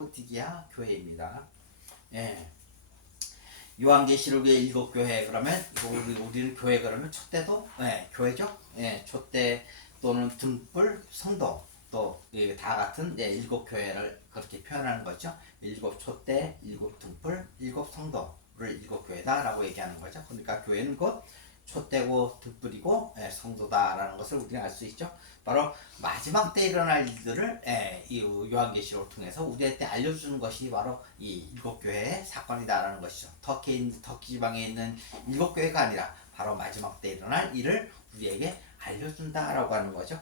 라오디게아 교회입니다. 예. 요한계시록의 7교회 그러면 우리는 교회 그러면 촛대도 교회죠. 예, 촛대 또는 등불 성도 또 다 같은 7교회를 그렇게 표현하는 거죠. 7촛대, 7등불, 7성도를 7교회다라고 얘기하는 거죠. 그러니까 교회는 곧 촛대고 등불이고 성도다라는 것을 우리가 알 수 있죠. 바로 마지막 때 일어날 일들을 이 요한계시록을 통해서 우리한테 알려주는 것이 바로 이 7교회의 사건이다라는 것이죠. 터키 지방에 있는 7교회가 아니라 바로 마지막 때 일어날 일을 우리에게 알려준다라고 하는 거죠.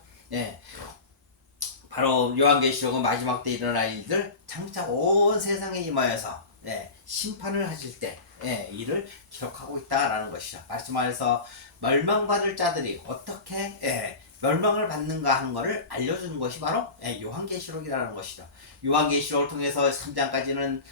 바로 요한계시록은 마지막 때 일어날 일들 장차 온 세상에 임하여서 심판을 하실 때 이를 기록하고 있다라는 것이죠. 말씀하여서 멸망받을 자들이 어떻게 멸망을 받는가 하는 것을 알려주는 것이 바로 요한계시록이라는 것이죠. 요한계시록을 통해서 3장까지는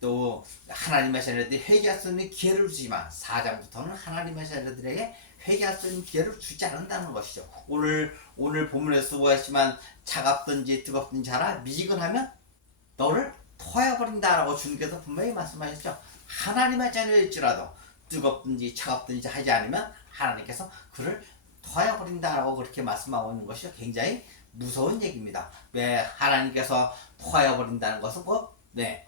또 하나님의 자녀들이 회개할 수 있는 기회를 주지만 4장부터는 하나님의 자녀들에게 회개할 수 있는 기회를 주지 않는다는 것이죠. 오늘 본문에서 보았지만 차갑든지 뜨겁든지 하라 미지근하면 너를 토해버린다라고 주님께서 분명히 말씀하셨죠. 하나님의 자녀일지라도 뜨겁든지 차갑든지 하지 않으면 하나님께서 그를 토해버린다라고 그렇게 말씀하고 있는 것이 굉장히 무서운 얘기입니다. 왜 하나님께서 토해버린다는 것은 곧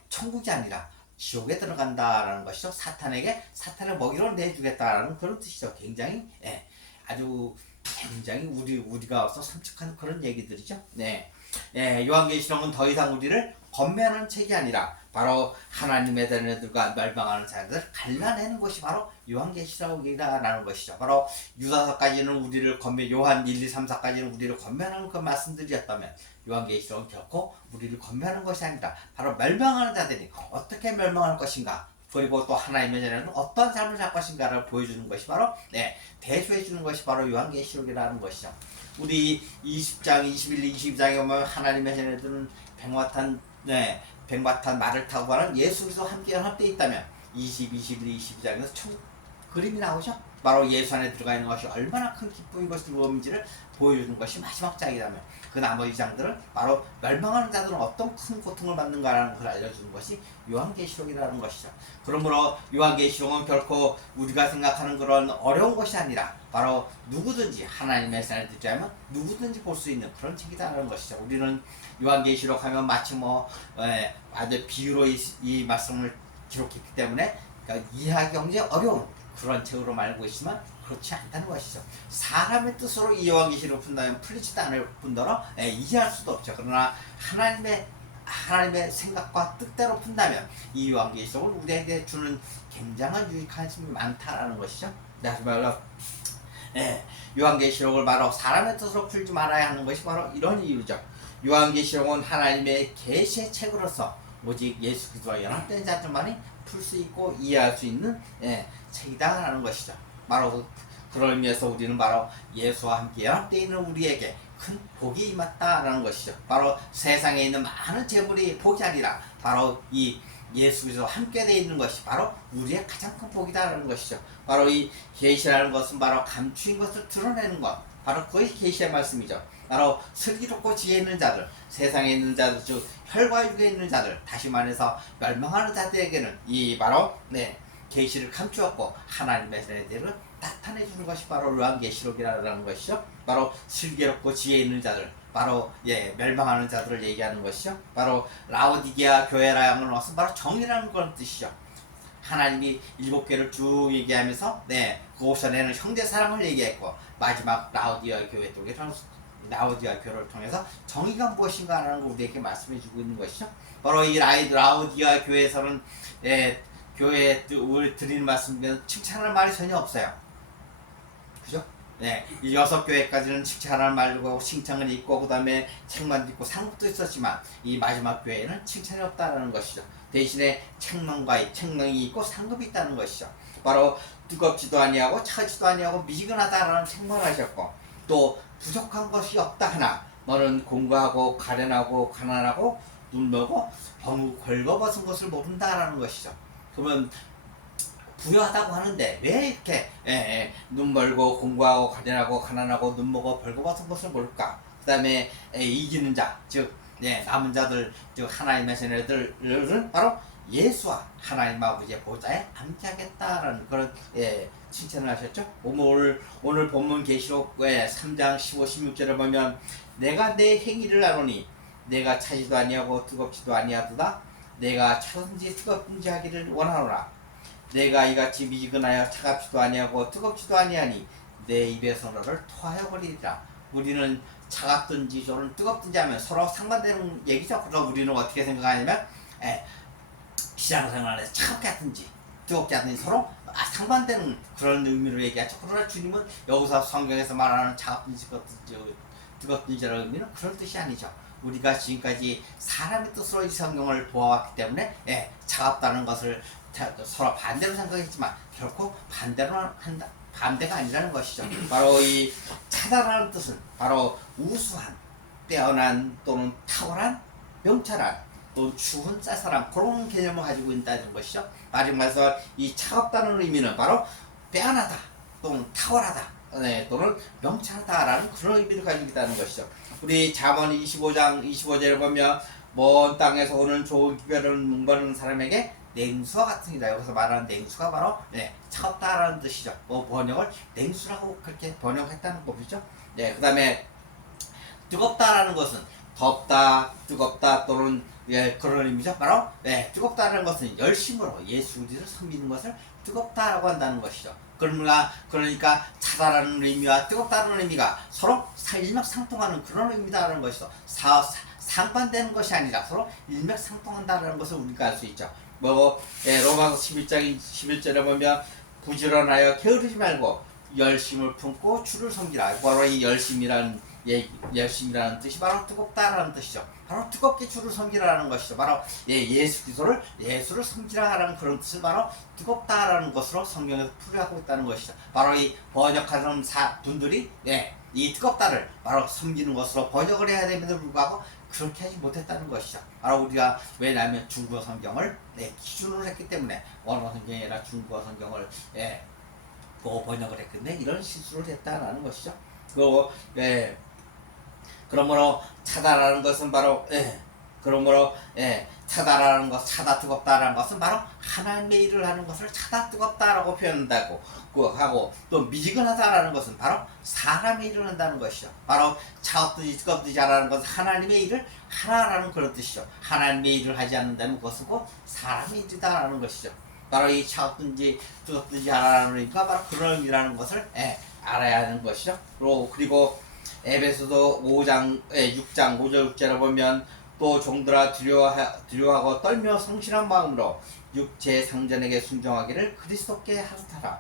천국이 아니라 지옥에 들어간다라는 것이죠. 사탄의 먹이로 내주겠다라는 그런 뜻이죠. 굉장히 아주 굉장히 우리가 와서 섬뜩한 그런 얘기들이죠. 요한계시록은 더 이상 우리를 건면하는 책이 아니라 바로 하나님의 자녀들과 멸망하는 자들을 갈라내는 것이 바로 요한계시록이라는 것이죠. 바로 유다서까지는 우리를 요한 1, 2, 3, 4까지는 우리를 건면하는 그 말씀들이었다면 요한계시록은 결코 우리를 건면하는 것이 아니라 바로 멸망하는 자들이 어떻게 멸망할 것인가, 그리고 또 하나님의 자녀는 어떤 삶을 살 것인가를 보여주는 것이 바로 대수해 주는 것이 바로 요한계시록이라는 것이죠. 우리 20장, 21, 22장에 보면 하나님의 자녀들은 백마탄 말을 타고 가는 예수 그리스도 함께 연합되어 있다면 20, 21, 22장에서 천국 그림이 나오죠. 바로 예수 안에 들어가 있는 것이 얼마나 큰 기쁨인 것을 무엇인지를 보여주는 것이 마지막 장이라면 그 나머지 장들은 바로 멸망하는 자들은 어떤 큰 고통을 받는가라는 것을 알려주는 것이 요한계시록이라는 것이죠. 그러므로 요한계시록은 결코 우리가 생각하는 그런 어려운 것이 아니라 바로 누구든지 하나님의 자녀들이라면 누구든지 볼 수 있는 그런 책이다라는 것이죠. 우리는 요한계시록 하면 마치 아주 비유로 이 말씀을 기록했기 때문에 그러니까 이해하기 굉장히 어려운 그런 책으로 알고 있지만 그렇지 않다는 것이죠. 사람의 뜻으로 이 요한계시록을 푼다면 풀리지도 않을 뿐더러 이해할 수도 없죠. 그러나 하나님의 생각과 뜻대로 푼다면 이 요한계시록은 우리에게 주는 굉장한 유익한 힘이 많다라는 것이죠. 다시 말로 요한계시록을 바로 사람의 뜻으로 풀지 말아야 하는 것이 바로 이런 이유죠. 요한계시록은 하나님의 계시의 책으로서 오직 예수 그리스도와 연합된 자들만이 풀 수 있고 이해할 수 있는 책이다라는 것이죠. 바로 그런 의미에서 우리는 바로 예수와 함께 연합되어 있는 우리에게 큰 복이 임했다라는 것이죠. 바로 세상에 있는 많은 재물이 복이 아니라 바로 이 예수 그리스도와 함께 되어 있는 것이 바로 우리의 가장 큰 복이다라는 것이죠. 바로 이 계시라는 것은 바로 감추인 것을 드러내는 것, 바로 그것이 계시의 말씀이죠. 바로 슬기롭고 지혜 있는 자들, 세상에 있는 자들, 즉 혈과 육에 있는 자들, 다시 말해서 멸망하는 자들에게는 이 바로 계시를 감추었고 하나님의 자녀들을 나타내 주는 것이 바로 요한계시록이라는 것이죠. 바로 슬기롭고 지혜 있는 자들, 바로 멸망하는 자들을 얘기하는 것이죠. 바로 라오디게아 교회라는 것은 바로 정의라는 그런 뜻이죠. 하나님이 7개를 쭉 얘기하면서 그곳에는 형제 사랑을 얘기했고 마지막 라오디게아 교회를 통해서 정의가 무엇인가라는 걸 우리에게 말씀해 주고 있는 것이죠. 바로 이 라오디게아 교회에서는 교회에 드리는 말씀은 칭찬할 말이 전혀 없어요. 그죠? 이 6교회까지는 칭찬할 말고 칭찬을 있고 그 다음에 책만 있고 상급도 있었지만 이 마지막 교회에는 칭찬이 없다는 것이죠. 대신에 책망이 있고 상급이 있다는 것이죠. 바로 뜨겁지도 아니하고 차지도 아니하고 미지근하다라는 책망을 하셨고 또 부족한 것이 없다 하나 너는 공부하고 가련하고 가난하고 눈멀고 벌거벗은 것을 모른다라는 것이죠. 그러면 부유하다고 하는데 왜 이렇게 눈멀고 공부하고 가련하고 가난하고 눈먹어 벌거벗은 것을 모를까? 그 다음에 이기는 자, 즉 남은 자들 즉 하나님의 자녀들은 바로 예수와 하나님 아버지의 보좌에 함께하겠다라는 그런 칭찬을 하셨죠. 오늘 본문 계시록 3장 15, 16절을 보면 내가 내 행위를 아노니 내가 차지도 아니하고 뜨겁지도 아니하도다. 내가 차든지 뜨겁든지 하기를 원하노라. 내가 이같이 미지근하여 차갑지도 아니하고 뜨겁지도 아니하니 내 입에서 너를 토하여 버리리라. 우리는 차갑든지 저는 뜨겁든지 하면 서로 상반되는 얘기죠. 그래서 우리는 어떻게 생각하냐면 신앙생활에서 차갑게 하든지 뜨겁게 하든지 서로 상반되는 그런 의미로 얘기하죠. 그러나 주님은 여기서 성경에서 말하는 차갑든지 뜨겁든지라는 의미는 그런 뜻이 아니죠. 우리가 지금까지 사람의 뜻으로 이 성경을 보아왔기 때문에 차갑다는 것을 서로 반대로 생각했지만 결코 반대가 아니라는 것이죠. 바로 이 차다라는 뜻은 바로 우수한, 빼어난 또는 탁월한, 명철한, 또 추운 쌀쌀한 그런 개념을 가지고 있다는 것이죠. 마지막에서 이 차갑다는 의미는 바로 빼어나다 또는 탁월하다 또는 명철하다라는 그런 의미를 가지고 있다는 것이죠. 우리 잠언 25장 25절에 보면 먼 땅에서 오는 좋은 기별을 목마르는 사람에게 냉수와 같으니라. 여기서 말하는 냉수가 바로 차갑다라는 뜻이죠. 번역을 냉수라고 그렇게 번역했다는 것이죠. 그 다음에 뜨겁다라는 것은 덥다, 뜨겁다 또는 그런 의미죠. 바로 뜨겁다라는 것은 열심으로 예수 그리스도를 섬기는 것을 뜨겁다라고 한다는 것이죠. 그러니까 차다라는 의미와 뜨겁다는 의미가 서로 일맥상통하는 그런 의미다라는 것이죠. 상반되는 것이 아니라 서로 일맥상통한다라는 것을 우리가 알 수 있죠. 로마서 11장 11절에 보면 부지런하여 게으르지 말고 열심을 품고 주를 섬기라. 바로 이 열심이라는 뜻이 바로 뜨겁다라는 뜻이죠. 바로 뜨겁게 주를 섬기라는 것이죠. 바로 예수를 섬기라라는 그런 뜻을 바로 뜨겁다라는 것으로 성경에서 풀이하고 있다는 것이죠. 바로 이 번역하는 분들이 이 뜨겁다를 바로 섬기는 것으로 번역을 해야 됨에도 불구하고 그렇게 하지 못했다는 것이죠. 바로 우리가 왜냐하면 중국어 성경을 기준으로 했기 때문에 원어 성경이 아니라 중국어 성경을 번역을 했기 때문에 이런 실수를 했다라는 것이죠. 그러므로 차다라는 것은 바로 차다라는 것, 차다 뜨겁다라는 것은 바로 하나님의 일을 하는 것을 차다 뜨겁다라고 표현한다고 하고, 또 미지근하다라는 것은 바로 사람의 일을 한다는 것이죠. 바로 차갑든지 뜨겁든지 하라는 것은 하나님의 일을 하라라는 그런 뜻이죠. 하나님의 일을 하지 않는다면 그것은 곧 사람의 일이다라는 것이죠. 바로 이 차갑든지 뜨겁든지 하라는 의미가 바로 그런 의미라는 것을 알아야 하는 것이죠. 그리고 에베소서 6장 5절 6절을 보면 또 종들아 두려워하고 떨며 성실한 마음으로 육체의 상전에게 순종하기를 그리스도께 하듯하라.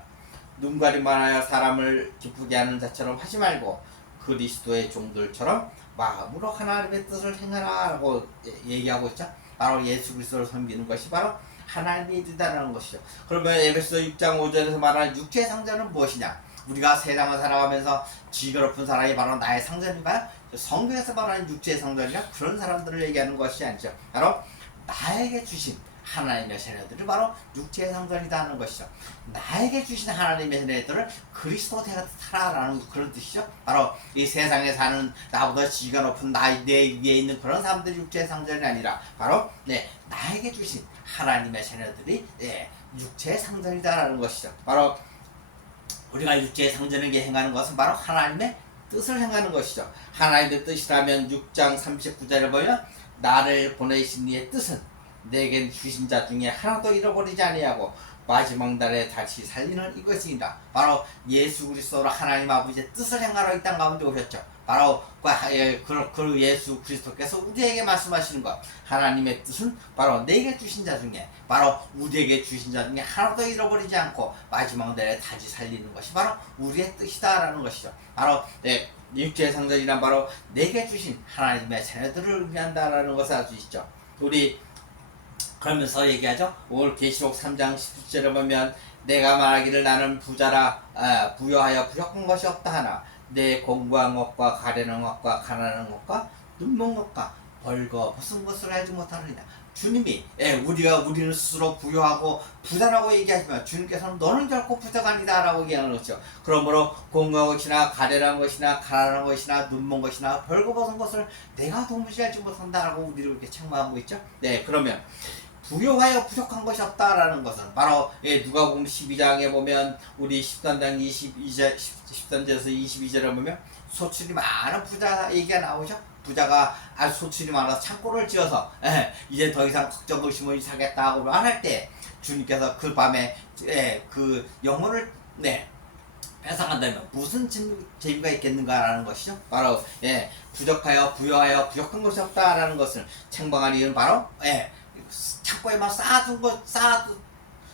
눈가림만 하여 사람을 기쁘게 하는 자처럼 하지 말고 그리스도의 종들처럼 마음으로 하나님의 뜻을 행하라고 얘기하고 있죠. 바로 예수 그리스도를 섬기는 것이 바로 하나님의 일이라는 것이죠. 그러면 에베소 6장 5절에서 말하는 육체의 상전은 무엇이냐? 우리가 세상을 살아가면서 지겨럽은 사람이 바로 나의 상전인가요? 성경에서 말하는 육체의 상전이라 그런 사람들을 얘기하는 것이 아니죠. 바로 나에게 주신 하나님의 자녀들을 바로 육체의 상전이다 하는 것이죠. 나에게 주신 하나님의 자녀들을 그리스도 대하라는 그런 뜻이죠. 바로 이 세상에 사는 나보다 지가 높은 내 위에 있는 그런 사람들이 육체의 상전이 아니라 바로 나에게 주신 하나님의 자녀들이 육체의 상전이다라는 것이죠. 바로 우리가 육체의 상전에게 행하는 것은 바로 하나님의 뜻을 행하는 것이죠. 하나님의 뜻이라면 6장 39절에 보면 나를 보내신 이의 뜻은 내겐 주신 자 중에 하나도 잃어버리지 아니하고 마지막 날에 다시 살리는 이것이니라. 바로 예수 그리스도로 하나님 아버지의 뜻을 행하러 이 땅 가운데 오셨죠. 바로 그 예수 그리스도께서 우리에게 말씀하시는 것, 하나님의 뜻은 바로 내게 주신 자 중에, 바로 우리에게 주신 자 중에 하나도 잃어버리지 않고 마지막 날에 다시 살리는 것이 바로 우리의 뜻이다라는 것이죠. 바로 육체의 상전이란 바로 내게 주신 하나님의 자녀들을 위한다라는 것을 알 수 있죠. 우리 그러면서 얘기하죠. 오늘 계시록 3장 17절에 보면 내가 말하기를 나는 부자라 부여하여 부족한 것이 없다 하나 내 공부한 것과 가련한 것과 가난한 것과 눈먼 것과 벌거 벗은 것을 알지 못하느냐. 주님이 우리는 스스로 부유하고 부자라고 얘기하지만 주님께서는 너는 결코 부자가 아니다라고 얘기하는 거죠. 그러므로 공고한 것이나 가련한 것이나 가난한 것이나 눈먼 것이나 벌거벗은 것을 내가 도무지 알지 못한다라고 우리를 이렇게 책망하고 있죠. 네, 그러면 부요하여 부족한 것이 없다라는 것은 바로 누가복음 12장에 보면 우리 13장 13절에서 22절에 보면 소출이 많은 부자 얘기가 나오죠. 부자가 아주 소출이 많아서 창고를 지어서 이제 더 이상 걱정 의심을 사겠다고 말할 때 주님께서 그 밤에 그 영혼을 뺏어간다면 무슨 재미가 있겠는가라는 것이죠. 바로 부족하여 부요하여 부족한 것이 없다라는 것을 책망한 이유는 바로 창고에만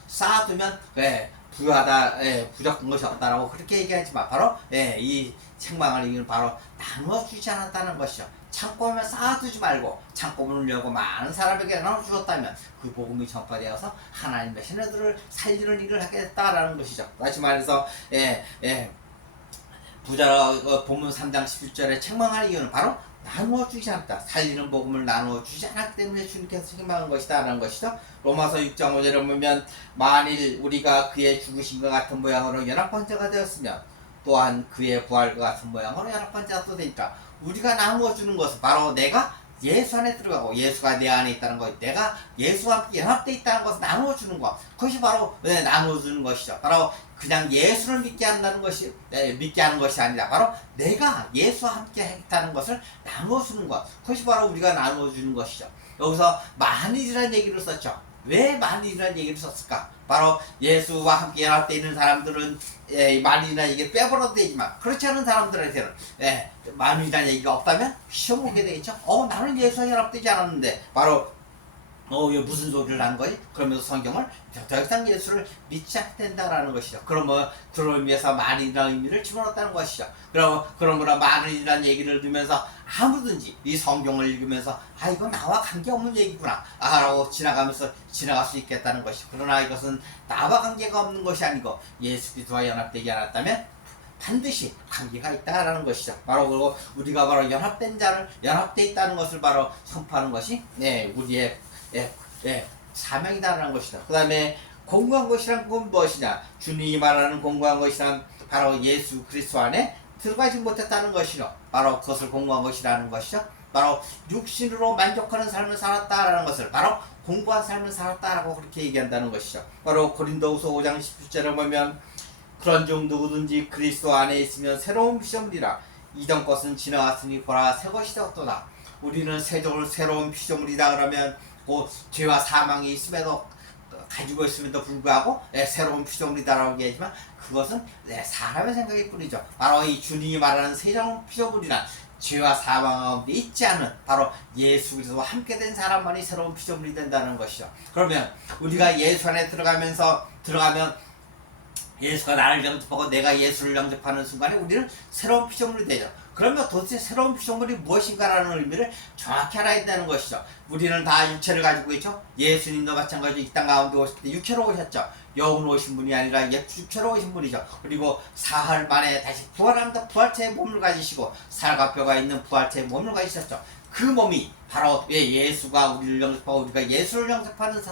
쌓아두면 부유하다, 부족한 것이 없다라고 그렇게 얘기하지만 바로 이 책망할 이유는 바로 나누어 주지 않았다는 것이죠. 창고에만 쌓아두지 말고 창고문을 열고 많은 사람에게 나눠주었다면 그 복음이 전파되어서 하나님의 신뢰들을 살리는 일을 하겠다라는 것이죠. 다시 말해서 부자 본문 3장 11절에 책망하는 이유는 바로 나누어 주지 않다. 살리는 복음을 나누어 주지 않았기 때문에 주님께서 책망한 것이다 라는 것이죠. 로마서 6장 5절에 보면 만일 우리가 그의 죽으신 것 같은 모양으로 연합한 자가 되었으면 또한 그의 부활과 같은 모양으로 연합한 자도 되니까 우리가 나누어 주는 것은 바로 내가 예수 안에 들어가고 예수가 내 안에 있다는 것, 내가 예수와 함께 연합되어 있다는 것을 나누어 주는 것, 그것이 바로 나누어 주는 것이죠. 바로 그냥 예수를 믿게 한다는 것이 믿게 하는 것이 아니라 바로 내가 예수와 함께 있다는 것을 나누어 주는 것, 그것이 바로 우리가 나누어 주는 것이죠. 여기서 만일이라는 얘기를 썼죠. 왜 만일이라는 얘기를 썼을까? 바로 예수와 함께 연합되어 있는 사람들은 만일이라는 얘기를 빼버려도 되지만 그렇지 않은 사람들한테는 만일이라는 얘기가 없다면 시험 오게 되겠죠. 나는 예수와 연합되지 않았는데 바로 이거 무슨 소리를 하는 거지? 그러면서 성경을 더 이상 예수를 믿지 않게 된다라는 것이죠. 그러면 그런 의미에서 만일이라는 의미를 집어넣었다는 것이죠. 그러므로 만일이라는 얘기를 들으면서 아무든지 이 성경을 읽으면서 이건 나와 관계없는 얘기구나 라고 지나갈 수 있겠다는 것이죠. 그러나 이것은 나와 관계가 없는 것이 아니고 예수 그리스도와 연합되지 않았다면 반드시 관계가 있다라는 것이죠. 바로 그리고 우리가 바로 연합되어 있다는 것을 바로 선포하는 것이 우리의 사명이다라는 것이다. 그 다음에 공고한 것이란 건 무엇이냐? 주님이 말하는 공고한 것이란 바로 예수 그리스도 안에 들어가지 못했다는 것이죠. 바로 그것을 공고한 것이라는 것이죠. 바로 육신으로 만족하는 삶을 살았다라는 것을 바로 공고한 삶을 살았다라고 그렇게 얘기한다는 것이죠. 바로 고린도후서 5장 17절에 보면 그런즉 누구든지 그리스도 안에 있으면 새로운 피조물이라 이전 것은 지나갔으니 보라 새 것이 되었도다. 우리는 새로운 피조물이다 그러면 죄와 사망이 있음에도 가지고 있음에도 불구하고 새로운 피조물이다라고 얘기하지만 그것은 사람의 생각일 뿐이죠. 바로 이 주님이 말하는 새로운 피조물이란 죄와 사망 가운데 있지 않은 바로 예수 그리스도와 함께 된 사람만이 새로운 피조물이 된다는 것이죠. 그러면 우리가 예수 안에 들어가면 예수가 나를 영접하고 내가 예수를 영접하는 순간에 우리는 새로운 피조물이 되죠. 그러면 도대체 새로운 피조물이 무엇인가라는 의미를 정확히 알아야 된다는 것이죠. 우리는 다 육체를 가지고 있죠. 예수님도 마찬가지로 이 땅 가운데 오실 때 육체로 오셨죠. 영으로 오신 분이 아니라 육체로 오신 분이죠. 그리고 사흘 만에 다시 부활합니다. 부활체의 몸을 가지시고 살과 뼈가 있는 부활체의 몸을 가지셨죠. 그 몸이 바로 예수가 우리를 영접하고 우리가 예수를 영접하는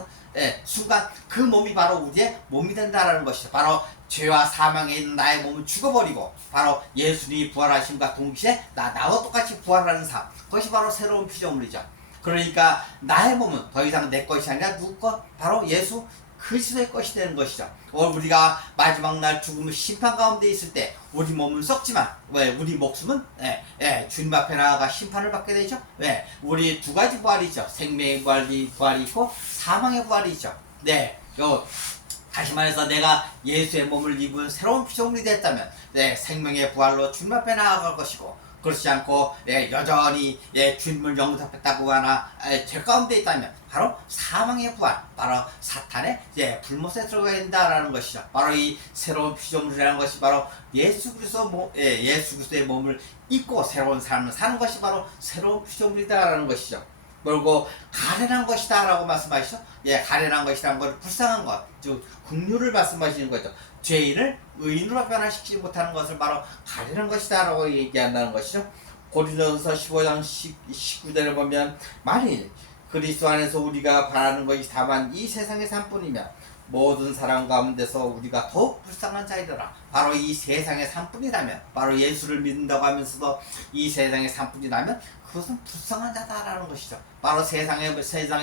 순간 그 몸이 바로 우리의 몸이 된다는 것이죠. 바로 죄와 사망에 있는 나의 몸을 죽어버리고 바로 예수님이 부활하심과 동시에 나와 똑같이 부활하는 삶, 그것이 바로 새로운 피조물이죠. 그러니까 나의 몸은 더 이상 내 것이 아니라 누구 것? 바로 예수 그리스도의 것이 되는 것이죠. 우리가 마지막 날 죽음의 심판 가운데 있을 때 우리 몸은 썩지만 우리 목숨은 주님 앞에 나아가 심판을 받게 되죠. 우리 두 가지 부활이 있죠. 생명의 부활이 있고 사망의 부활이 있죠. 다시 말해서 내가 예수의 몸을 입은 새로운 피조물이 됐다면 생명의 부활로 주님 앞에 나아갈 것이고, 그렇지 않고 여전히 주님을 영접했다고 하나 죄 가운데 있다면 바로 사망의 부활, 바로 사탄의 불못에 들어가야 된다라는 것이죠. 바로 이 새로운 피조물이라는 것이 바로 예수 그리스도의 몸을 입고 새로운 삶을 사는 것이 바로 새로운 피조물이다라는 것이죠. 그리고 가련한 것이다 라고 말씀하시죠. 가련한 것이라는 것, 불쌍한 것, 즉 긍휼을 말씀하시는 거죠. 죄인을 의인으로 변화시키지 못하는 것을 바로 가련한 것이다 라고 얘기한다는 것이죠. 고린도전서 15장 19절에 보면 만일 그리스도 안에서 우리가 바라는 것이 다만 이 세상의 삶뿐이면 모든 사람 가운데서 우리가 더욱 불쌍한 자이더라. 바로 이 세상의 삶뿐이라면, 바로 예수를 믿는다고 하면서도 이 세상의 삶뿐이라면 그것은 불쌍한 자다라는 것이죠. 바로 세상에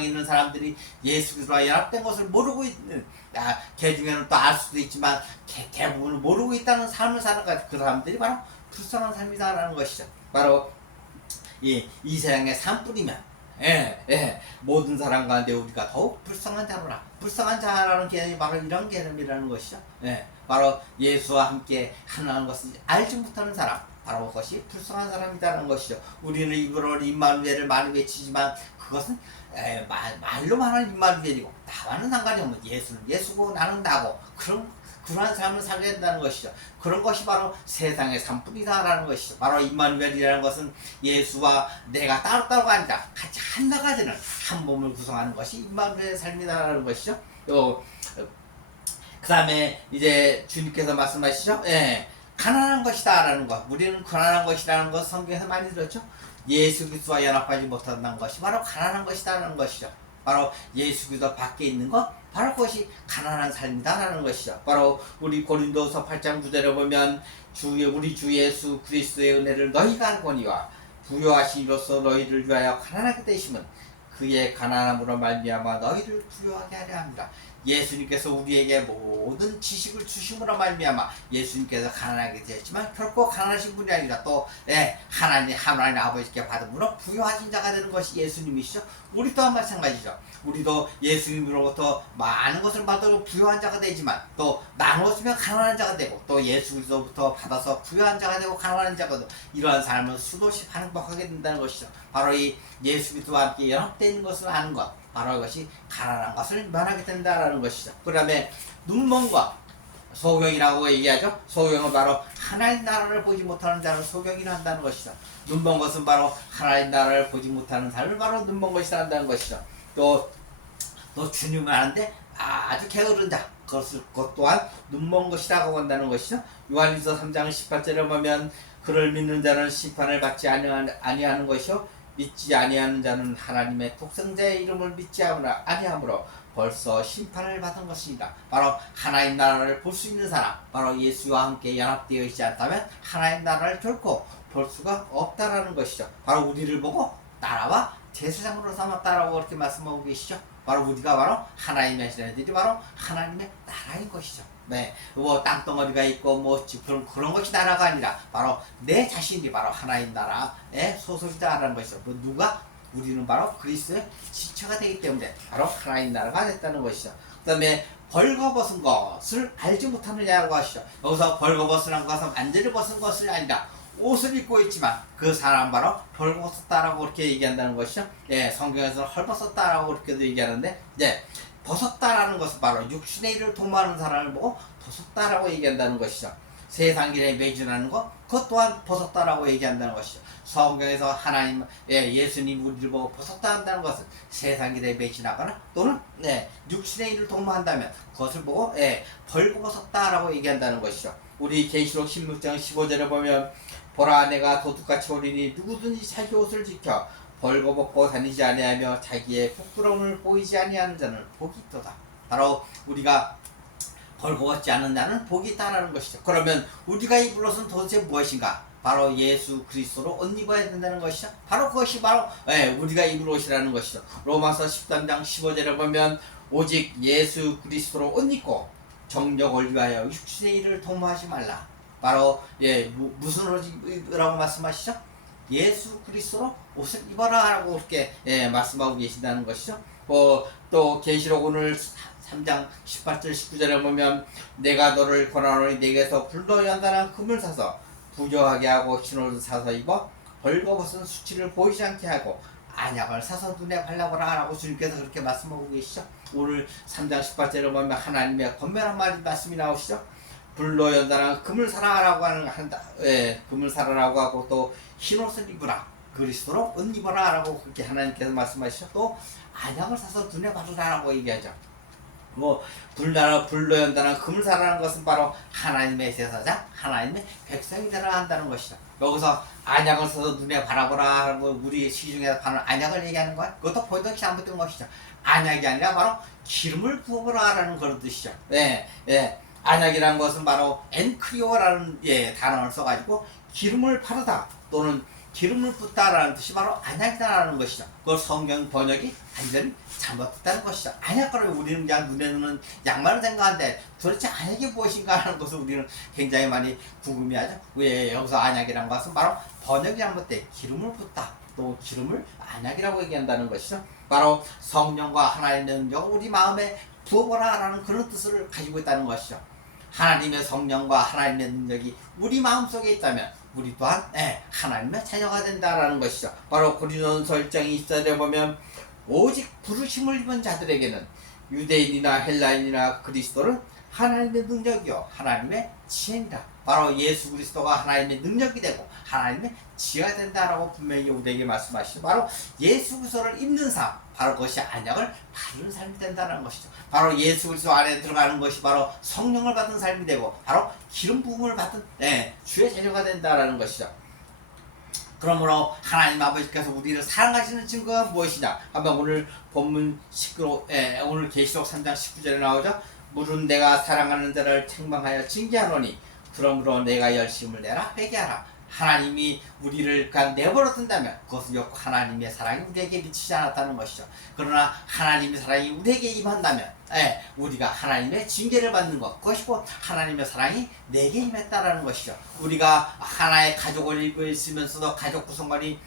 있는 사람들이 예수 그리스도와 연합된 것을 모르고 있는, 개 중에는 또 알 수도 있지만 대부분 모르고 있다는 삶을 사는 그 사람들이 바로 불쌍한 삶이다라는 것이죠. 바로 이 세상의 삶뿐이면 모든 사람 가운데 우리가 더욱 불쌍한 자로라. 불쌍한 자라는 개념이 바로 이런 개념이라는 것이죠. 바로 예수와 함께 하나는 것을 알지 못하는 사람, 바로 그것이 불쌍한 사람이라는 것이죠. 우리는 입으로 임마누엘을 많이 외치지만 그것은 말로 말하는 임마누엘이고 나와는 상관이 없는, 예수는 예수고 나는 나고, 그러한 삶을 살게 된다는 것이죠. 그런 것이 바로 세상의 삶뿐이다라는 것이죠. 바로 임마누엘이라는 것은 예수와 내가 따로따로가 아니라 같이 하나가 되는 한 몸을 구성하는 것이 임마누엘의 삶이다라는 것이죠. 그 다음에 이제 주님께서 말씀하시죠. 가난한 것이다라는 것. 우리는 가난한 것이라는 것 성경에서 많이 들었죠. 예수 그리스도와 연합하지 못한다는 것이 바로 가난한 것이다라는 것이죠. 바로 예수 그리스도 밖에 있는 것, 바로 그것이 가난한 삶이다라는 것이죠. 바로 우리 고린도서 8장 9절에 보면 우리 주 예수 그리스도의 은혜를 너희가 알거니와 부요하신 이로써 너희를 위하여 가난하게 되심은 그의 가난함으로 말미암아 너희를 부요하게 하려 합니다. 예수님께서 우리에게 모든 지식을 주심으로 말미암아 예수님께서 가난하게 되었지만 결코 가난하신 분이 아니라 또 하나님 아버지께 받음으로 부요하신 자가 되는 것이 예수님이시죠. 우리 또한 마찬가지죠. 우리도 예수님으로부터 많은 것을 받아도 부요한 자가 되지만 또 나누었으면 가난한 자가 되고, 또 예수 그리스도부터 받아서 부요한 자가 되고 가난한 자가 되고, 이러한 삶을 수도시 반복하게 된다는 것이죠. 바로 이 예수 그리스도와 함께 연합되어 있는 것을 아는 것, 바로 이것이 가난한 것을 면하게 된다는 것이죠. 그 다음에 눈먼 것, 소경이라고 얘기하죠. 소경은 바로 하나님 나라를 보지 못하는 자를 소경이라 한다는 것이죠. 눈먼 것은 바로 하나님 나라를 보지 못하는 삶을 바로 눈먼 것이라 한다는 것이죠. 또 주님을 아는데 아주 게으른 자, 그것 또한 눈먼 것이라고 한다는 것이죠. 요한일서 3장 18절에 보면 그를 믿는 자는 심판을 받지 아니하는 것이요 믿지 아니하는 자는 하나님의 독생자의 이름을 믿지 아니하므로 벌써 심판을 받은 것입니다. 바로 하나님 나라를 볼 수 있는 사람, 바로 예수와 함께 연합되어 있지 않다면 하나님 나라를 결코 볼 수가 없다라는 것이죠. 바로 우리를 보고 나라와 제사장으로 삼았다라고 그렇게 말씀하고 계시죠. 바로 우리가 바로 하나님의 자녀들이 바로 하나님의 나라인 것이죠. 뭐 땅덩어리가 있고 그런 것이 나라가 아니라 바로 내 자신이 바로 하나님 나라의 소속이다라는 것이죠. 우리는 바로 그리스도의 지체가 되기 때문에 바로 하나님 나라가 됐다는 것이죠. 그 다음에 벌거벗은 것을 알지 못하느냐고 하시죠. 여기서 벌거벗으라는 것은 완전히 벗은 것이 아니라 옷을 입고 있지만 그 사람 바로 벌거벗었다라고 그렇게 얘기한다는 것이죠. 성경에서는 헐벗었다라고 그렇게도 얘기하는데, 벗었다라는 것은 바로 육신의 일을 도모하는 사람을 보고 벗었다라고 얘기한다는 것이죠. 세상 길에 매진하는 것, 그것 또한 벗었다라고 얘기한다는 것이죠. 성경에서 예수님 우리를 보고 벗었다 한다는 것은 세상 길에 매진하거나 또는 육신의 일을 도모한다면 그것을 보고 벌거벗었다라고 얘기한다는 것이죠. 우리 계시록 16장 15절에 보면 보라 내가 도둑같이 오리니 누구든지 자기 옷을 지켜 벌거벗고 다니지 아니하며 자기의 부끄러움을 보이지 아니하는 자는 복이 있도다. 바로 우리가 벌거벗지 않는 자는 복이 있다라는 것이죠. 그러면 우리가 입을 옷은 도대체 무엇인가? 바로 예수 그리스도로 옷 입어야 된다는 것이죠. 바로 그것이 바로 우리가 입을 옷이라는 것이죠. 로마서 13장 15절에 보면 오직 예수 그리스도로 옷 입고 정욕을 위하여 육신의 일을 도모하지 말라. 바로 무슨 옷이라고 말씀하시죠? 예수 그리스도로 옷을 입어라라고 그렇게 말씀하고 계신다는 것이죠. 또 계시록 오늘 3장 18절 19절에 보면 내가 너를 권하노니 내게서 불도 연단한 금을 사서 부조하게 하고 흰옷을 사서 입어 벌거벗은 수치를 보이지 않게 하고 안약을 사서 눈에 발라보라 라고 주님께서 그렇게 말씀하고 계시죠. 오늘 3장 18절에 보면 하나님의 권면한 말씀이 나오시죠. 불로 연단한 금을 사라라고 금을 사라라고 하고 또 흰옷을 입으라, 그리스도로 옷 입어라 라고 그렇게 하나님께서 말씀하시죠. 또 안약을 사서 눈에 바르라 라고 얘기하죠. 뭐 불로 연다는 금을사라는 것은 바로 하나님의 제사장, 하나님의 백성이 되라 한다는 것이죠. 여기서 안약을 써서 눈에 바라보라 하고 우리 시중에서 파는 안약을 얘기하는 거야. 그것도 보이던 잘못된 것이죠. 안약이 아니라 바로 기름을 부어보라라는 그런 뜻이죠. 예, 예. 안약이라는 것은 바로 엔크리오라는 단어를 써가지고 기름을 바르다 또는 기름을 붓다라는 뜻이 바로 안약이다라는 것이죠. 그걸 성경 번역이 완전히 잘못됐다는 것이죠. 안약거를 우리는 그냥 눈에 넣는 양말을 생각하는데 도대체 안약이 무엇인가 하는 것을 우리는 굉장히 많이 궁금해하죠. 왜 여기서 안약이라는 것은 바로 번역이 잘못돼 기름을 붓다 또 기름을 안약이라고 얘기한다는 것이죠. 바로 성령과 하나님의 능력을 우리 마음에 부어보라라는 그런 뜻을 가지고 있다는 것이죠. 하나님의 성령과 하나님의 능력이 우리 마음속에 있다면 우리 또한 하나님의 자녀가 된다라는 것이죠. 바로 고린도전서 1장 24절에 보면 오직 부르심을 입은 자들에게는 유대인이나 헬라인이나 그리스도는 하나님의 능력이요 하나님의 지혜이다. 바로 예수 그리스도가 하나님의 능력이 되고 하나님의 지혜가 된다라고 분명히 우리에게 말씀하시죠. 바로 예수 그리스도를 입는 삶, 바로 그것이 안약을 바르는 삶이 된다는 것이죠. 바로 예수 그리스도 안에 들어가는 것이 바로 성령을 받은 삶이 되고 바로 기름 부음을 받은 주의 자녀가 된다라는 것이죠. 그러므로 하나님 아버지께서 우리를 사랑하시는 증거가 무엇이냐? 한번 오늘 본문 19, 오늘 계시록 3장 19절에 나오죠. 물은 내가 사랑하는 자를 책망하여 징계하노니 그러므로 내가 열심을 내라 회개하라. 하나님이 우리를 내버려 둔다면 그것은 요 하나님의 사랑이 우리에게 미치지 않았다는 것이죠. 그러나 하나님의 사랑이 우리에게 임한다면 우리가 하나님의 징계를 받는 것, 그것이고 하나님의 사랑이 내게 임했다라는 것이죠. 우리가 하나의 가족을 이루고 있으면서도 가족 구성원이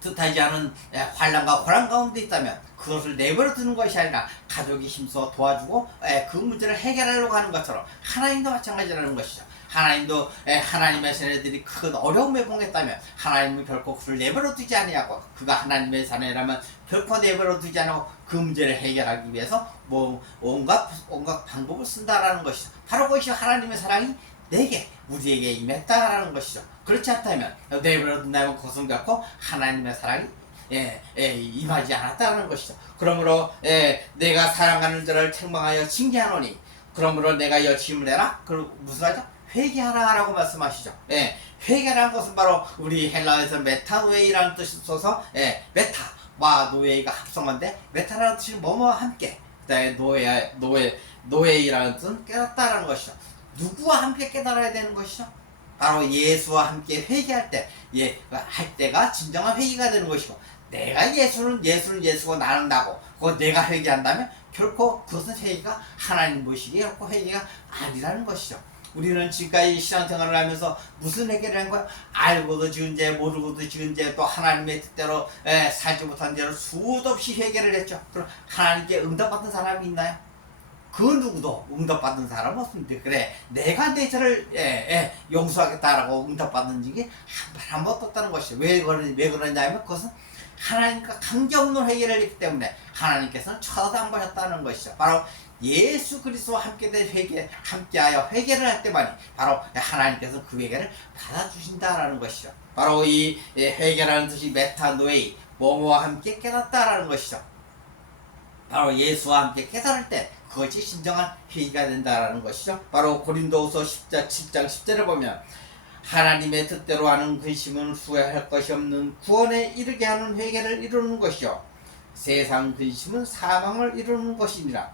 뜻하지 않은 환난과 고난 가운데 있다면 그것을 내버려 두는 것이 아니라 가족이 힘써 도와주고 그 문제를 해결하려고 하는 것처럼 하나님도 마찬가지라는 것이죠. 하나님도 하나님의 자녀들이 큰 어려움에 봉했다면 하나님은 결코 그를 내버려 두지 아니하고 그가 하나님의 자녀라면 결코 내버려 두지 않고 그 문제를 해결하기 위해서 온갖 방법을 쓴다라는 것이죠. 바로 그것이 하나님의 사랑이 내게 우리에게 임했다라는 것이죠. 그렇지 않다면 내버려 둔다면 그것은 결코 하나님의 사랑이 임하지 않았다는 것이죠. 그러므로 내가 사랑하는 자를 책망하여 징계하노니 그러므로 내가 열심을 내라. 그리고 무슨 말이죠? 회개하라라고 말씀하시죠. 회개라는 것은 바로 우리 헬라어에서 메타노에이라는 뜻이 있어서 메타와 노에이가 합성한데 메타라는 뜻이 뭐뭐와 함께 그다음에 노에이라는 뜻은 깨닫다라는 것이죠. 누구와 함께 깨달아야 되는 것이죠? 바로 예수와 함께 회개할 때 할 때가 진정한 회개가 되는 것이고 내가 예수고 나는 나고 그거 내가 회개한다면 결코 그것은 회개가 하나님 보시기에 결코 회개가 아니라는 것이죠. 우리는 지금까지 신앙생활을 하면서 무슨 회개를 한 거야? 알고도 지은 죄, 모르고도 지은 죄, 또 하나님의 뜻대로 살지 못한 죄를 수도 없이 회개를 했죠. 그럼 하나님께 응답받은 사람이 있나요? 그 누구도 응답받은 사람은 없습니다. 그래, 내가 내 죄를 용서하겠다라고 응답받은 적이 한 번도 없다는 것이죠. 왜 그러냐면 그것은 하나님과 관계없는 회개를 했기 때문에 하나님께서는 쳐다도 안 보셨다는 것이죠. 바로 예수 그리스도와 함께 된 함께하여 회개를 할 때만이 바로 하나님께서 그 회개를 받아주신다라는 것이죠. 바로 이 회개라는 뜻이 메타노에이, 뭐뭐와 함께 깨닫다라는 것이죠. 바로 예수와 함께 깨달을 때 그것이 진정한 회개가 된다라는 것이죠. 바로 고린도후서 7장 10절을 보면 하나님의 뜻대로 하는 근심은 후회할 것이 없는 구원에 이르게 하는 회개를 이루는 것이요 세상 근심은 사망을 이루는 것이니라.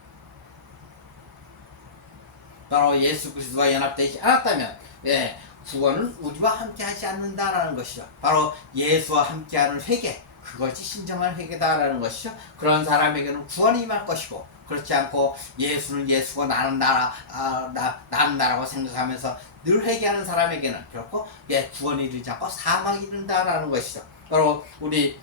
바로 예수 그리스도와 연합되지 않았다면 구원은 우리와 함께하지 않는다라는 것이죠. 바로 예수와 함께하는 회개, 그것이 진정한 회개다라는 것이죠. 그런 사람에게는 구원이 임할 것이고 그렇지 않고 예수는 예수고 나는 나라고 생각하면서 늘 회개하는 사람에게는 결코 구원이 이르지 않고 사망이 이른다라는 것이죠. 바로 우리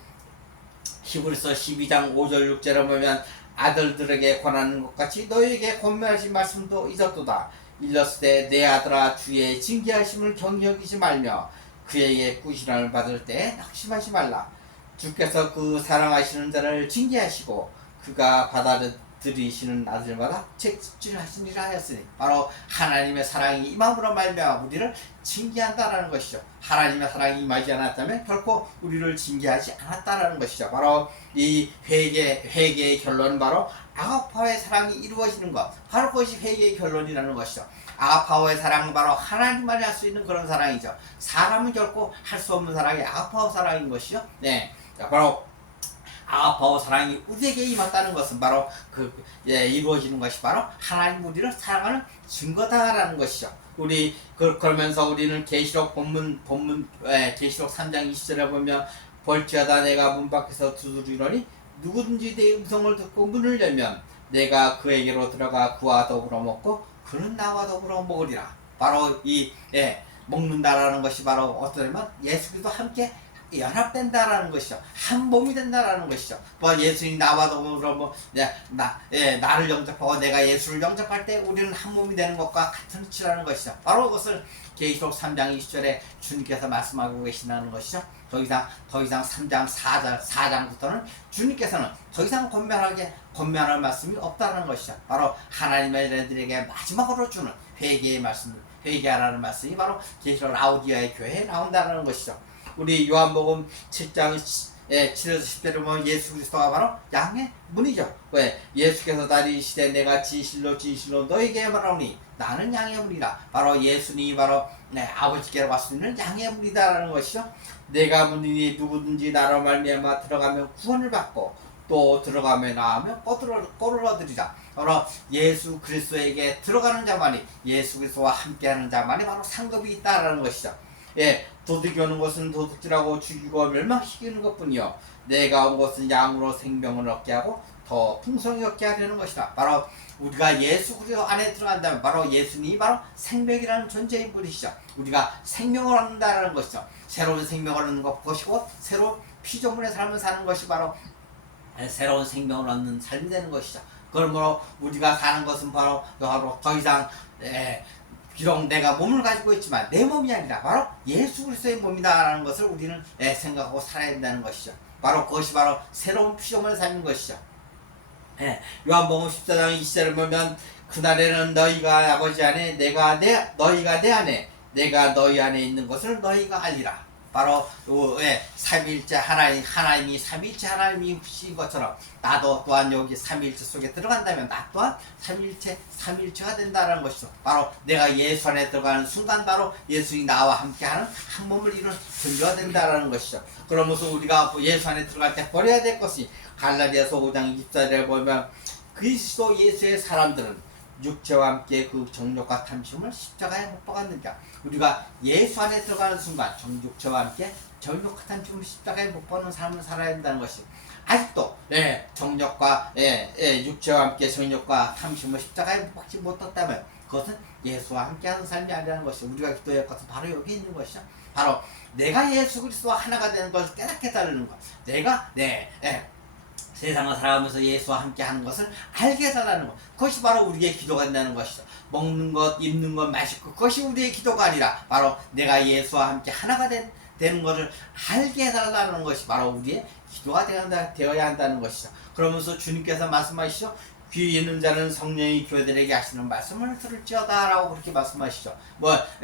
히브리서 12장 5절 6절에 보면 아들들에게 권하는 것 같이 너희에게 권면하신 말씀도 있었도다. 일렀을 때 내 아들아 주의 징계하심을 경여기지 말며 그에게 꾸지람을 받을 때 낙심하지 말라. 주께서 그 사랑하시는 자를 징계하시고 그가 받아들이시는 아들마다 책질하시니라 하였으니 바로 하나님의 사랑이 임함으로 말미암아 우리를 징계한다라는 것이죠. 하나님의 사랑이 임하지 않았다면 결코 우리를 징계하지 않았다라는 것이죠. 바로 이 회개의 결론은 바로 아가파의 사랑이 이루어지는 것, 바로 그것이 회개의 결론이라는 것이죠. 아가파의 사랑은 바로 하나님만이 할 수 있는 그런 사랑이죠. 사람은 결코 할 수 없는 사랑이 아가파 사랑인 것이죠. 네, 바로 아가파의 사랑이 우리에게 임했다는 것은 바로 이루어지는 것이 바로 하나님 우리를 사랑하는 증거다라는 것이죠. 우리 그러면서 우리는 계시록 계시록 3장 20절에 보면 볼지어다 내가 문 밖에서 두드리노니 누구든지 내 음성을 듣고 문을 열면 내가 그에게로 들어가 그와 더불어 먹고 그는 나와 더불어 먹으리라. 바로 먹는다라는 것이 바로 어떠냐면 예수 그리스도 함께 연합된다라는 것이죠. 한 몸이 된다라는 것이죠. 예수님 나와 더불어 나를 영접하고 내가 예수를 영접할 때 우리는 한 몸이 되는 것과 같은 이치라는 것이죠. 바로 그것을 계시록 3장 20절에 주님께서 말씀하고 계시다는 것이죠. 더 이상 3장 4장부터는 주님께서는 더 이상 권면할 말씀이 없다는 것이죠. 바로 하나님의 자들에게 마지막으로 주는 회개의 말씀, 회개하라는 말씀이 바로 계시록 라우디아의 교회에 나온다는 것이죠. 우리 요한복음 7장 7에서 10절에 보면 예수 그리스도가 바로 양의 문이죠. 왜? 예수께서 다니시되 내가 진실로 너에게 말하오니 나는 양의 문이라. 바로 예수님이 바로 아버지께로 갈 수 있는 양의 문이다라는 것이죠. 내가 문이니 누구든지 나로 말미암아 들어가면 구원을 받고 또 들어가며 나오면 꼴을 얻으리라. 바로 예수 그리스도에게 들어가는 자만이, 예수 그리스도와 함께하는 자만이 바로 상급이 있다라는 것이죠. 도둑이 오는 것은 도둑질하고 죽이고 멸망시키는 것뿐이요 내가 온 것은 양으로 생명을 얻게 하고 더 풍성히 얻게 하려는 것이다. 바로 우리가 예수 그리스도 안에 들어간다면 바로 예수님이 바로 생명이라는 존재인 분이시죠. 우리가 생명을 얻는다는 것이죠. 새로운 생명을 얻는 것이고 새로운 피조물의 삶을 사는 것이 바로 새로운 생명을 얻는 삶이 되는 것이죠. 그러므로 우리가 사는 것은 바로 더 이상 비록 내가 몸을 가지고 있지만 내 몸이 아니라 바로 예수 그리스도의 몸이다라는 것을 우리는 생각하고 살아야 된다는 것이죠. 바로 그것이 바로 새로운 피조물의 삶인 것이죠. 요한복음 14장 20절을 보면 그날에는 너희가 아버지 안에 너희가 내 안에 내가 너희 안에 있는 것을 너희가 알리라. 바로 삼위일체 하나님이 삼위일체 하나님이신 것처럼 나도 또한 여기 삼위일체 속에 들어간다면 나 또한 삼위일체가 된다는 것이죠. 바로 내가 예수 안에 들어가는 순간 바로 예수님이 나와 함께하는 한 몸을 이룬 존재가 된다는 것이죠. 그러면서 우리가 예수 안에 들어갈 때 버려야 될 것이 갈라디아서 5장 24절에 보면 그리스도 예수의 사람들은 육체와 함께 그 정욕과 탐심을 십자가에 못 박았느냐. 우리가 예수 안에 들어가는 순간 육체와 함께 정욕과 탐심을 십자가에 못 박는 삶을 살아야 한다는 것이 아직도 정욕과 육체와 함께 정욕과 탐심을 십자가에 못 박지 못했다면 그것은 예수와 함께하는 삶이 아니라는 것이 우리가 기도할 것은 바로 여기 있는 것이죠. 바로 내가 예수 그리스도와 하나가 되는 것을 깨닫게 달라는 것. 내가 세상을 살아가면서 예수와 함께 하는 것을 알게 해달라는 것. 그것이 바로 우리의 기도가 된다는 것이죠. 먹는 것, 입는 것, 마실 것, 그것이 우리의 기도가 아니라 바로 내가 예수와 함께 하나가 되는 것을 알게 해달라는 것이 바로 우리의 기도가 되어야 한다는 것이죠. 그러면서 주님께서 말씀하시죠. 귀 있는 자는 성령이 교회들에게 하시는 말씀을 들을지어다 라고 그렇게 말씀하시죠.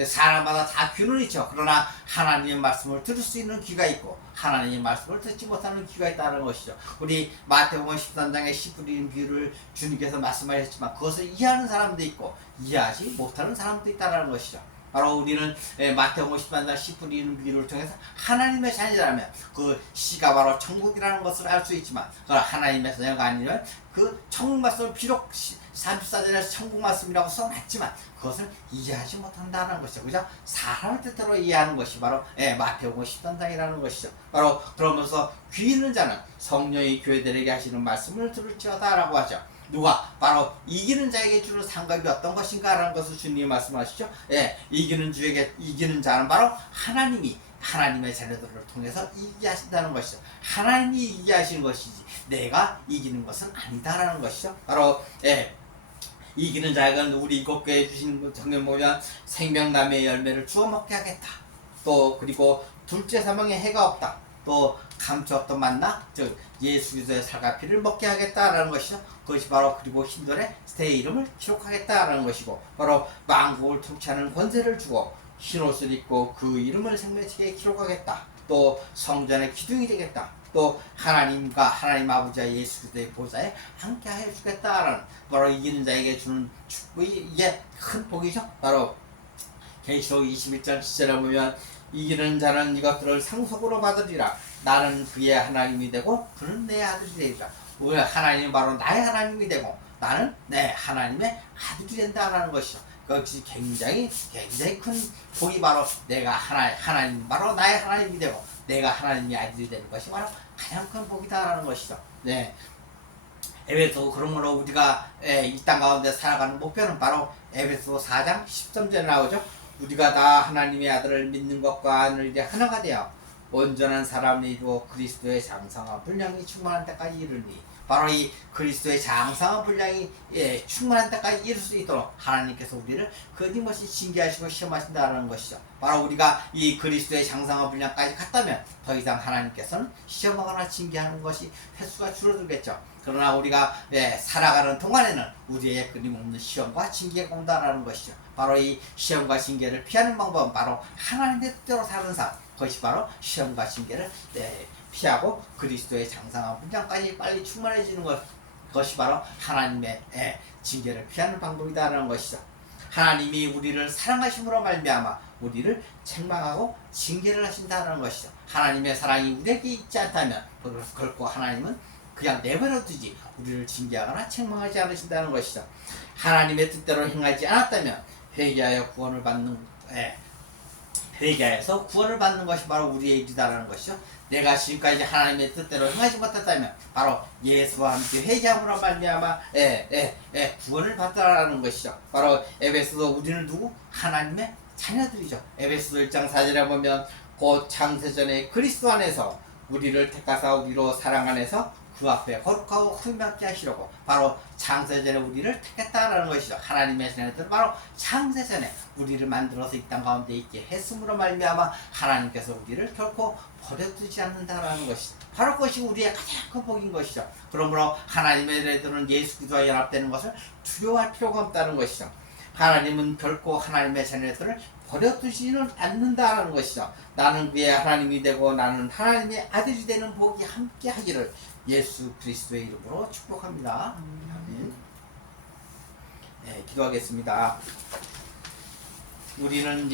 사람마다 다 귀는 있죠. 그러나 하나님의 말씀을 들을 수 있는 귀가 있고 하나님의 말씀을 듣지 못하는 귀가 있다는 것이죠. 우리 마태복음 13장의 씨 뿌리는 비유를 주님께서 말씀하셨지만 그것을 이해하는 사람도 있고 이해하지 못하는 사람도 있다는 것이죠. 바로 우리는 마태복음 13장 씨 뿌리는 비유를 통해서 하나님의 자녀라면 그 씨가 바로 천국이라는 것을 알 수 있지만 하나님의 자녀가 아니면 그 천국 말씀을 비록 34절에서 천국 말씀이라고 써놨지만 그것을 이해하지 못한다는 것이죠. 그죠? 사람의 뜻대로 이해하는 것이 바로 마태복음 13장이라는 것이죠. 바로 그러면서 귀 있는 자는 성령이 교회들에게 하시는 말씀을 들을지어다 라고 하죠. 누가? 바로 이기는 자에게 주는 상급이 어떤 것인가 라는 것을 주님이 말씀하시죠. 이기는 자는 바로 하나님의 자녀들을 통해서 이기게 하신다는 것이죠. 하나님이 이기게 하시는 것이지 내가 이기는 것은 아니다라는 것이죠. 바로 이기는 자가 우리 이곳교회에 주시는 성경 보면 생명나무의 열매를 주워 먹게 하겠다. 또 그리고 둘째 사망에 해가 없다. 또 감초 없던 만나 즉 예수 그리스도의 살과 피를 먹게 하겠다라는 것이죠. 그것이 바로 그리고 흰돌에 새 이름을 기록하겠다라는 것이고 바로 만국을 통치하는 권세를 주고 흰옷을 입고 그 이름을 생명책에 기록하겠다. 또 성전의 기둥이 되겠다. 또 하나님과 하나님 아버지와 예수 그리스도의 보좌에 함께 하여 주겠다라는 바로 이기는 자에게 주는 축복이 이게 큰 복이죠. 바로 계시록 21장 10절에 보면 이기는 자는 이것들을 상속으로 받으리라. 나는 그의 하나님이 되고 그는 내 아들이 되리라. 왜 하나님은 바로 나의 하나님이 되고 나는 내 하나님의 아들이 된다라는 것이죠. 그것이 굉장히 큰 복이 바로 내가 하나님 바로 나의 하나님이 되고 내가 하나님의 아들이 되는 것이 바로 가장 큰 복이다라는 것이죠. 네. 에베소 그러므로 우리가 이 땅 가운데 살아가는 목표는 바로 에베소 4장 13절에 나오죠. 우리가 다 하나님의 아들을 믿는 것과 하늘 이제 하나가 되어 온전한 사람을 이루어 그리스도의 장성한 분량이 충만한 때까지 이르니 바로 이 그리스도의 장성한 분량이 충만한 때까지 이룰 수 있도록 하나님께서 우리를 끊임없이 징계하시고 시험하신다는 것이죠. 바로 우리가 이 그리스도의 장성한 분량까지 갔다면 더 이상 하나님께서는 시험하거나 징계하는 것이 횟수가 줄어들겠죠. 그러나 우리가 살아가는 동안에는 우리의 끊임없는 시험과 징계가 온다라는 것이죠. 바로 이 시험과 징계를 피하는 방법은 바로 하나님의 뜻대로 사는 삶, 그것이 바로 시험과 징계를 피하고 그리스도의 장성한 분량까지 빨리 충만해지는 것이 바로 하나님의 징계를 피하는 방법이다라는 것이죠. 하나님이 우리를 사랑하심으로 말미암아 우리를 책망하고 징계를 하신다는 것이죠. 하나님의 사랑이 우리에게 있지 않다면 결코 하나님은 그냥 내버려 두지 우리를 징계하거나 책망하지 않으신다는 것이죠. 하나님의 뜻대로 행하지 않았다면 회개하여 구원을 받는 회개해서 구원을 받는 것이 바로 우리의 일이다라는 것이죠. 내가 지금까지 하나님의 뜻대로 행하지 못했다면 바로 예수와 함께 회개함으로 말미암아 구원을 받다라는 것이죠. 바로 에베소도 우리는 누구? 하나님의 자녀들이죠. 에베소서 1장 4절에 보면 곧 창세전에 그리스도 안에서 우리를 택하사 우리로 사랑 안에서 그 앞에 거룩하고 흠없게 하시려고 바로 창세전에 우리를 택했다라는 것이죠. 하나님의 자녀들은 바로 창세전에 우리를 만들어서 이 땅 가운데 있게 했음으로 말미암아 하나님께서 우리를 결코 버려두지 않는다라는 것이죠. 바로 그것이 우리의 가장 큰 복인 것이죠. 그러므로 하나님의 자녀들은 예수 그리스도와 연합되는 것을 두려워할 필요가 없다는 것이죠. 하나님은 결코 하나님의 자녀들을 버려두지는 않는다라는 것이죠. 나는 그의 하나님이 되고 나는 하나님의 아들이 되는 복이 함께 하기를 예수 그리스도의 이름으로 축복합니다. 아멘. 기도하겠습니다. 우리는